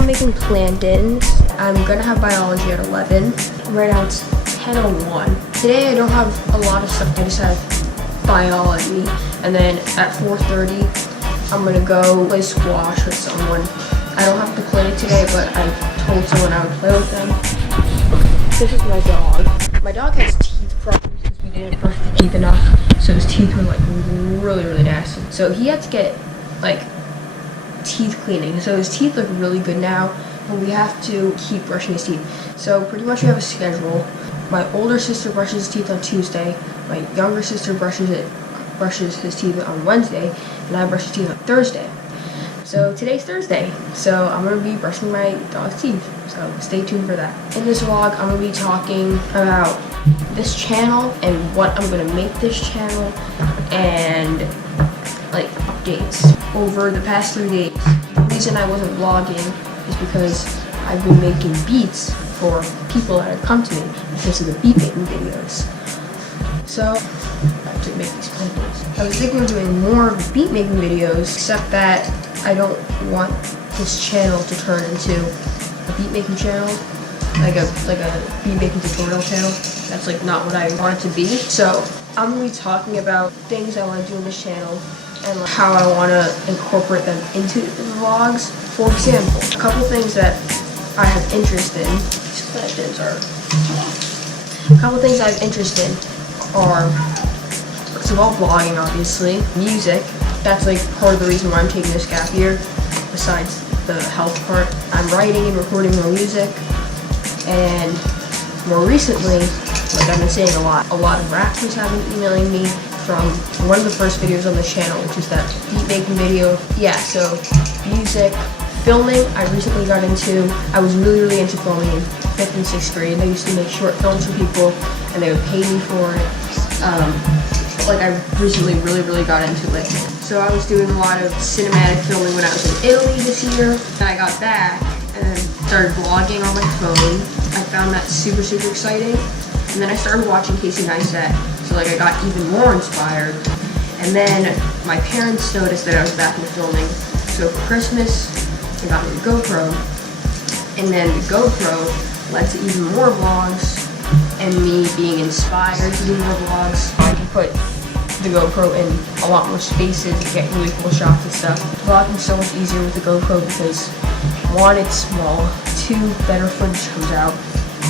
I'm making plantains. I'm gonna have biology at 11. Right now it's 10:01. Today I don't have a lot of stuff, I just have biology. And then at 4:30, I'm gonna go play squash with someone. I don't have to play today, but I told someone I would play with them. This is my dog. My dog has teeth problems because we didn't brush the teeth enough. So his teeth were like really, really nasty. So he had to get like teeth cleaning. So his teeth look really good now, but we have to keep brushing his teeth. So pretty much we have a schedule. My older sister brushes his teeth on Tuesday. My younger sister brushes his teeth on Wednesday, and I brush his teeth on Thursday. So today's Thursday, so I'm going to be brushing my dog's teeth, so stay tuned for that. In this vlog, I'm going to be talking about this channel and what I'm going to make this channel, and like updates over the past 3 days. The reason I wasn't vlogging is because I've been making beats for people that have come to me because of the beat making videos. So I have to make these plantings. I was thinking of doing more beat making videos, except that I don't want this channel to turn into a beat making channel, like a beat making tutorial channel. That's like not what I want it to be. So I'm gonna be talking about things I want to do in this channel and like how I want to incorporate them into the vlogs. For example, a couple things that I have interest in. These plantings are. A couple things I have interest in are, first of all, vlogging, obviously, music. That's like part of the reason why I'm taking this gap year, besides the health part. I'm writing and recording more music, and more recently, like I've been saying a lot of rappers have been emailing me from one of the first videos on this channel, which is that beat making video. Yeah, so music, filming, I recently got into. I was really into filming in 5th and 6th grade. I used to make short films for people, and they would pay me for it. Like I recently really got into it. So I was doing a lot of cinematic filming when I was in Italy this year. Then I got back and then started vlogging on my phone. I found that super exciting. And then I started watching Casey Neistat, so like I got even more inspired. And then my parents noticed that I was back in filming. So for Christmas, they got me the GoPro. And then the GoPro led to even more vlogs and me being inspired to do more vlogs. I can put the GoPro in a lot more spaces and get really cool shots and stuff. Vlogging is so much easier with the GoPro because 1, it's small, 2, better footage comes out,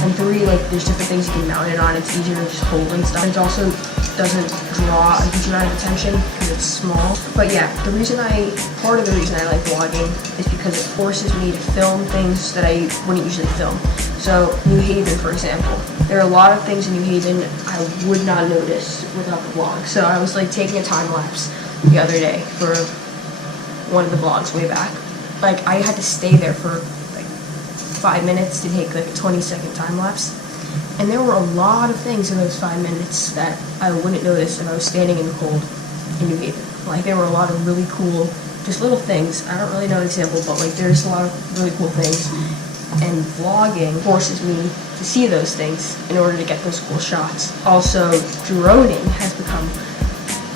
and 3, like there's different things you can mount it on. It's easier to just hold and stuff. It also doesn't draw a huge amount of attention because it's small. But yeah, part of the reason I like vlogging is because it forces me to film things that I wouldn't usually film. So New Haven, for example, there are a lot of things in New Haven I would not notice without the vlog. So I was like taking a time lapse the other day for one of the vlogs way back. Like I had to stay there for like 5 minutes to take like a 20-second time lapse. And there were a lot of things in those 5 minutes that I wouldn't notice if I was standing in the cold in New Haven. Like there were a lot of really cool, just little things. I don't really know an example, but like there's a lot of really cool things. And vlogging forces me to see those things in order to get those cool shots. Also, droning has become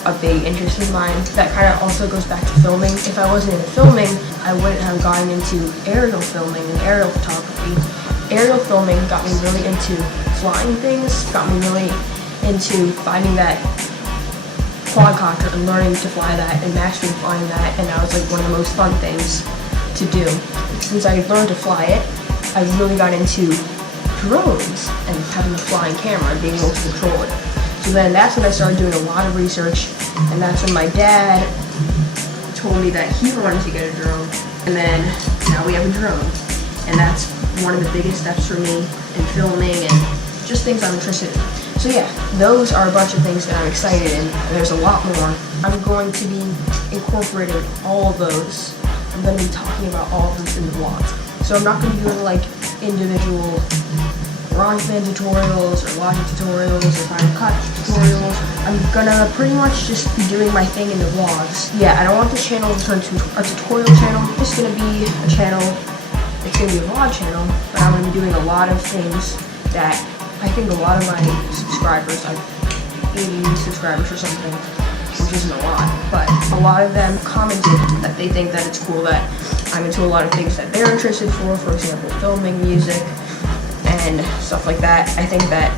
a big interest of mine. That kind of also goes back to filming. If I wasn't into filming, I wouldn't have gotten into aerial filming and aerial photography. Aerial filming got me really into flying things, got me really into finding that quadcopter and learning to fly that and mastering flying that, and that was like one of the most fun things to do. Since I learned to fly it, I really got into drones and having a flying camera and being able to control it. So then that's when I started doing a lot of research, and that's when my dad told me that he wanted to get a drone, and then now we have a drone. And that's one of the biggest steps for me in filming and just things I'm interested in. So yeah, those are a bunch of things that I'm excited in, and there's a lot more. I'm going to be incorporating all of those. I'm going to be talking about all of them in the vlogs. So I'm not going to be doing like individual GarageBand tutorials or Logic tutorials or Final Cut tutorials. I'm going to pretty much just be doing my thing in the vlogs. Yeah, I don't want this channel to turn to a tutorial channel. It's just going to be a channel, it's going to be a vlog channel, but I'm going to be doing a lot of things that I think a lot of my subscribers, like 80 subscribers or something, which isn't a lot, but a lot of them commented that they think that it's cool that I'm into a lot of things that they're interested for example, filming, music, and stuff like that. I think that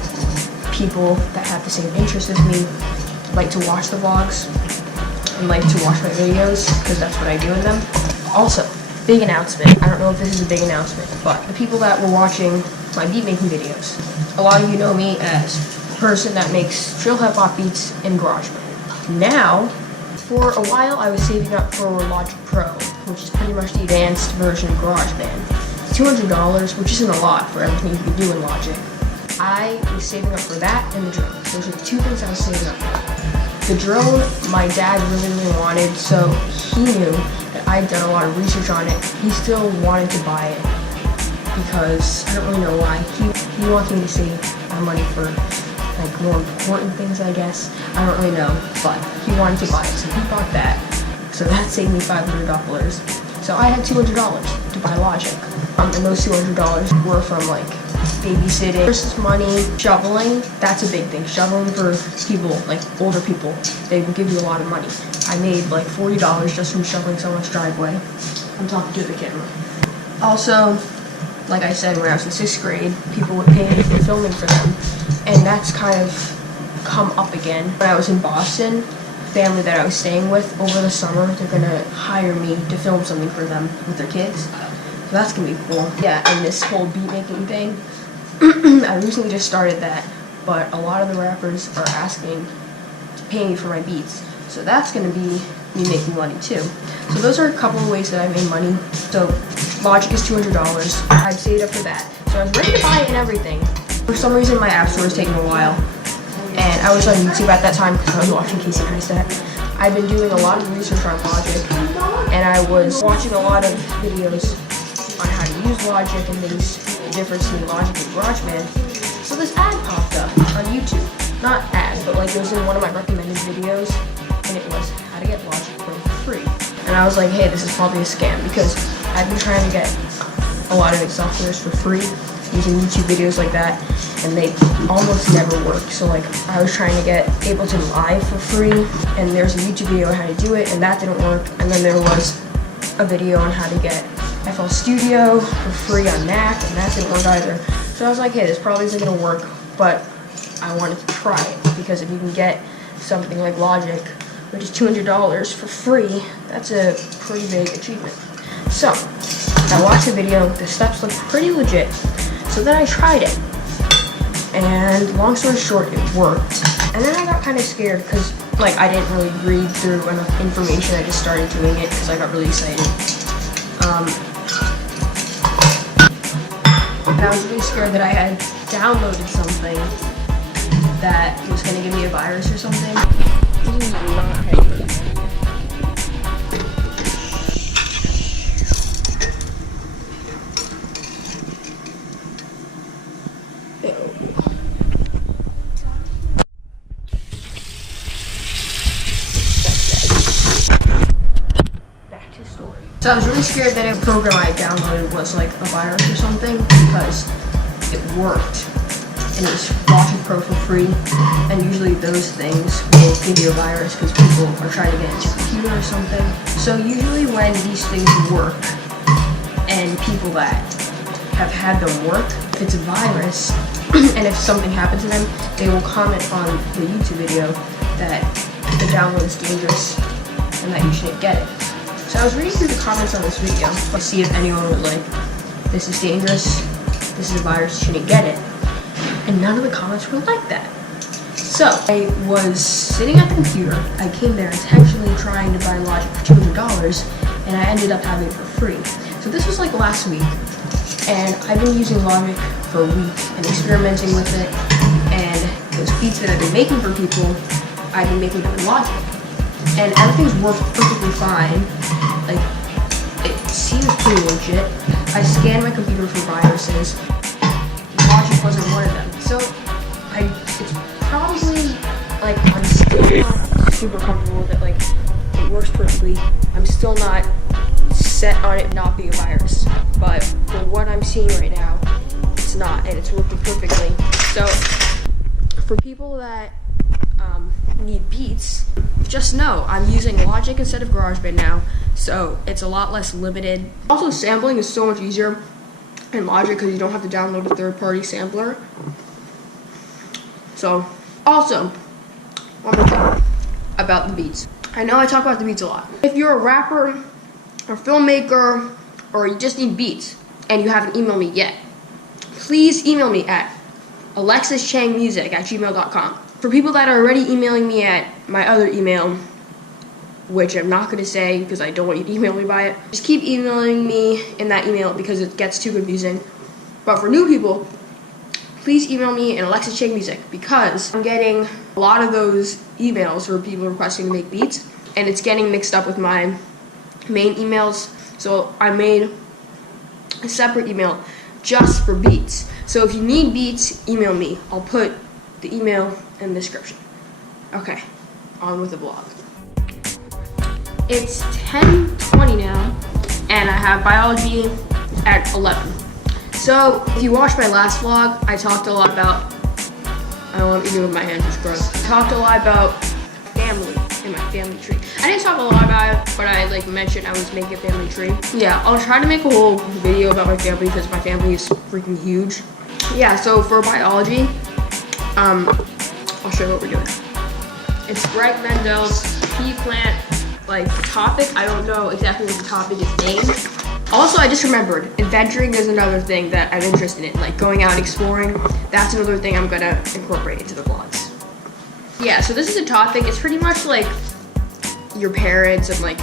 people that have the same interest as me like to watch the vlogs and like to watch my videos because that's what I do in them. Also, big announcement. I don't know if this is a big announcement, but the people that were watching my beat making videos, a lot of you know me as a person that makes chill hip hop beats in GarageBand. Now, for a while I was saving up for Logic Pro, which is pretty much the advanced version of GarageBand. $200, which isn't a lot for everything you can do in Logic. I was saving up for that and the drone. Those are the two things I was saving up for. The drone, my dad really wanted, so he knew that I'd done a lot of research on it. He still wanted to buy it because I don't really know why. He wants me to save my money for like more important things, I guess. I don't really know, but he wanted to buy it, so he bought that. So that saved me $500. So I had $200 to buy Logic. And those $200 were from like babysitting versus money. Shoveling, that's a big thing. Shoveling for people, like older people, they will give you a lot of money. I made like $40 just from shoveling someone's driveway. I'm talking to the camera. Also, like I said, when I was in 6th grade, people would pay me for filming for them. And that's kind of come up again. When I was in Boston, the family that I was staying with over the summer, they're gonna hire me to film something for them with their kids. So that's gonna be cool. Yeah, and this whole beat making thing, I recently just started that, but a lot of the rappers are asking to pay me for my beats. So that's gonna be me making money too. So those are a couple of ways that I made money. So Logic is $200. I'd saved up for that. So I was ready to buy it and everything. For some reason my app store was taking a while. And I was on YouTube at that time because I was watching Casey Neistat. I've been doing a lot of research on Logic, and I was watching a lot of videos on how to use Logic and things, the difference between Logic and GarageBand. So this ad popped up on YouTube. Not ad, but like it was in one of my recommended videos, and it was how to get Logic Pro for free. And I was like, hey, this is probably a scam because I've been trying to get a lot of softwares for free using YouTube videos like that, and they almost never work. So like I was trying to get Ableton Live for free, and there's a YouTube video on how to do it, and that didn't work. And then there was a video on how to get FL Studio for free on Mac, and that didn't work either. So I was like, hey, this probably isn't gonna work, but I wanted to try it because if you can get something like Logic, which is $200 for free, that's a pretty big achievement. So I watched the video, the steps looked pretty legit. So then I tried it, and long story short, it worked. And then I got kind of scared because like I didn't really read through enough information. I just started doing it because I got really excited. And I was really scared that I had downloaded something that was going to give me a virus or something. This is not heavy. So I was really scared that a program I downloaded was like a virus or something because it worked and it was Logic Pro for free, and usually those things will give you a virus because people are trying to get into a computer or something. So usually when these things work and people that have had them work, if it's a virus and if something happened to them, they will comment on the YouTube video that the download is dangerous and that you shouldn't get it. So I was reading through the comments on this video to see if anyone was like, this is dangerous, this is a virus, you shouldn't get it. And none of the comments were like that. So I was sitting at the computer, I came there intentionally trying to buy Logic for $200, and I ended up having it for free. So this was like last week, and I've been using Logic for a week and experimenting with it, and those beats that I've been making for people, I've been making them in Logic. And everything's worked perfectly fine. Like, it seems pretty legit. I scanned my computer for viruses. Logic wasn't one of them. So, it's probably, like, I'm still not super comfortable with it. Like, it works perfectly. I'm still not set on it not being a virus. But for what I'm seeing right now, it's not, and it's working perfectly. So, for people that need beats, just know I'm using Logic instead of GarageBand now, so it's a lot less limited. Also, sampling is so much easier in Logic because you don't have to download a third-party sampler. So, also, one more thing about the beats. I know I talk about the beats a lot. If you're a rapper, or filmmaker, or you just need beats, and you haven't emailed me yet, please email me at alexis.changmusic@gmail.com. For people that are already emailing me at my other email, which I'm not going to say because I don't want you to email me by it, just keep emailing me in that email because it gets too confusing. But for new people, please email me in Alexis Chang Music because I'm getting a lot of those emails for people requesting to make beats, and it's getting mixed up with my main emails. So I made a separate email just for beats. So if you need beats, email me. I'll put the email in the description. Okay, on with the vlog. It's 10:20 now, and I have biology at 11. So if you watched my last vlog, I talked a lot about, I don't want to do with my hands, it's gross. I talked a lot about family and my family tree. I didn't talk a lot about it, but I mentioned I was making a family tree. Yeah, I'll try to make a whole video about my family because my family is freaking huge. Yeah, so for biology, I'll show you what we're doing. It's Greg Mendel's pea plant topic. I don't know exactly what the topic is named. Also, I just remembered, adventuring is another thing that I'm interested in, going out and exploring. That's another thing I'm gonna incorporate into the vlogs. Yeah, so this is a topic. It's pretty much like your parents and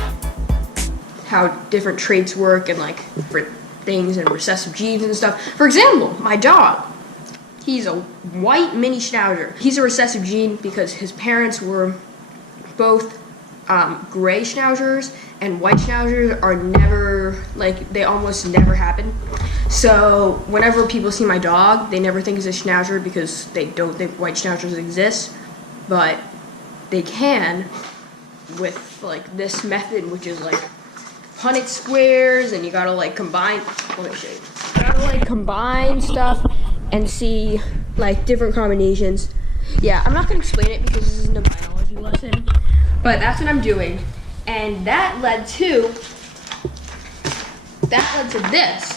how different traits work and different things and recessive genes and stuff. For example, my dog, he's a white mini schnauzer. He's a recessive gene because his parents were both gray schnauzers, and white schnauzers are never, they almost never happen. So whenever people see my dog, they never think it's a schnauzer because they don't think white schnauzers exist, but they can with this method, which is Punnett squares, and you gotta combine, let me show you. You gotta combine stuff and see different combinations. Yeah, I'm not gonna explain it because this isn't a biology lesson, but that's what I'm doing. And that led to this,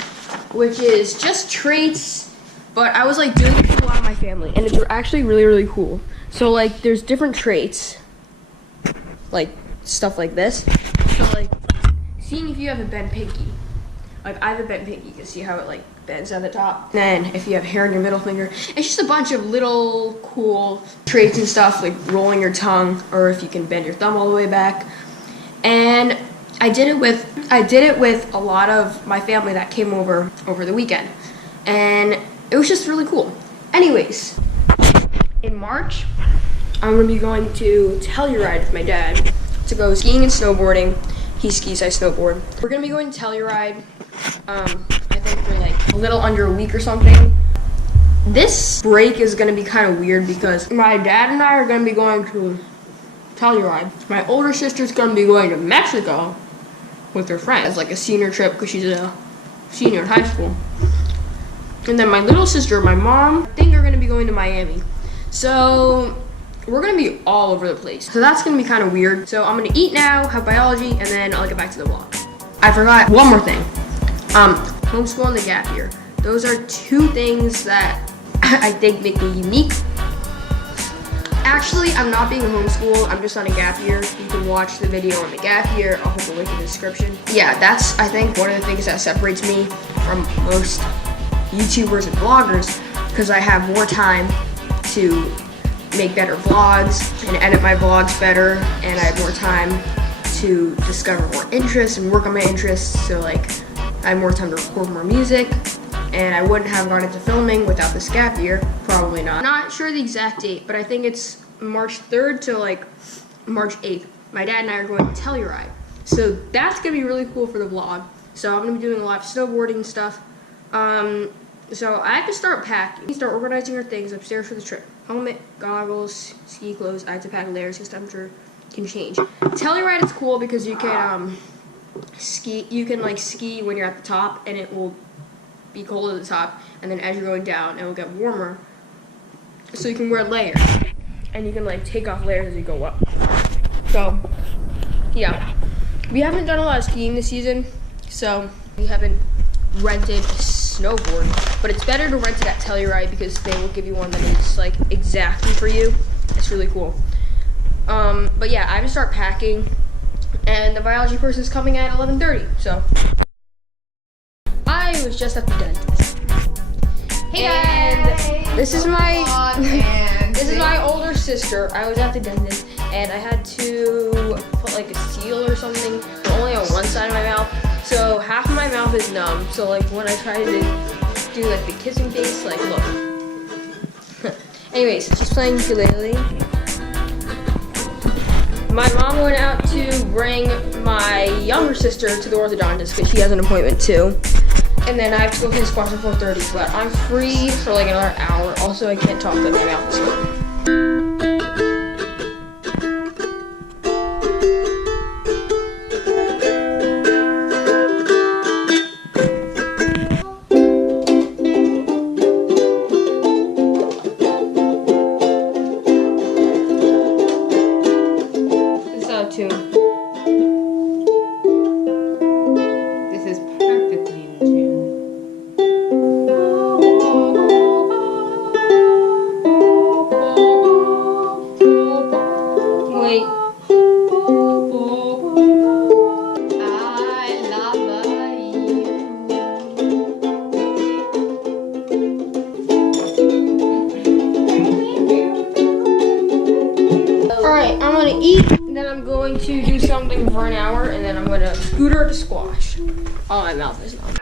which is just traits, but I was doing it for a lot of my family, and it's actually really, really cool. So there's different traits, stuff like this. So seeing if you have a bent pinky. I have a bent pinky, you can see how it bends at the top. And then if you have hair in your middle finger, it's just a bunch of little cool traits and stuff, rolling your tongue, or if you can bend your thumb all the way back. And I did it with a lot of my family that came over the weekend, and it was just really cool. Anyways, in March, I'm gonna be going to Telluride with my dad to go skiing and snowboarding. He skis, I snowboard. We're gonna be going to Telluride, I think for a little under a week or something. This break is gonna be kind of weird because my dad and I are gonna be going to Telluride. My older sister's gonna be going to Mexico with her friends, a senior trip because she's a senior in high school. And then my little sister, my mom, I think are gonna be going to Miami. So we're gonna be all over the place. So that's gonna be kind of weird. So I'm gonna eat now, have biology, and then I'll get back to the vlog. I forgot one more thing. Homeschool and the gap year. Those are two things that I think make me unique. Actually, I'm not being homeschooled, I'm just on a gap year. You can watch the video on the gap year. I'll put the link in the description. Yeah, that's, I think, one of the things that separates me from most YouTubers and vloggers, because I have more time to make better vlogs and edit my vlogs better, and I have more time to discover more interests and work on my interests. So I have more time to record more music, and I wouldn't have gone into filming without this gap year. Probably not. Not sure the exact date, but I think it's March 3rd to March 8th. My dad and I are going to Telluride. So that's gonna be really cool for the vlog. So I'm gonna be doing a lot of snowboarding stuff. So I have to start packing, start organizing our things upstairs for the trip. Helmet, goggles, ski clothes. I have to pack layers because temperature can change. Telluride is cool because you can ski. You can ski when you're at the top, and it will be cold at the top, and then as you're going down, it will get warmer. So you can wear layers, and you can take off layers as you go up. So, yeah. We haven't done a lot of skiing this season, so we haven't rented a snowboard. But it's better to rent it at Telluride because they will give you one that is like exactly for you. It's really cool. But yeah, I have to start packing, and the biology person is coming at 11:30. So I was just at the dentist. Hey guys, this is my this is my older sister. I was at the dentist, and I had to put like a seal or something only on one side of my mouth. So half of my mouth is numb. So like when I try to do like the kissing face, like look. Anyways, she's playing ukulele. My mom went out to bring my younger sister to the orthodontist because she has an appointment too. And then I have to go to the squash at 4:30, but I'm free for like another hour. Also, I can't talk because my mouth is numb. Too. This is perfectly in tune. Wait. I love you. Alright, I'm gonna eat. Then I'm going to do something for an hour, and then I'm gonna scooter to squash. Oh, my mouth is numb.